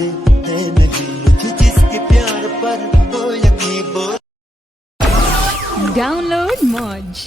तुझे है नहीं मुझे जिसके प्यार पर हो यकीन बोल। Download Moj.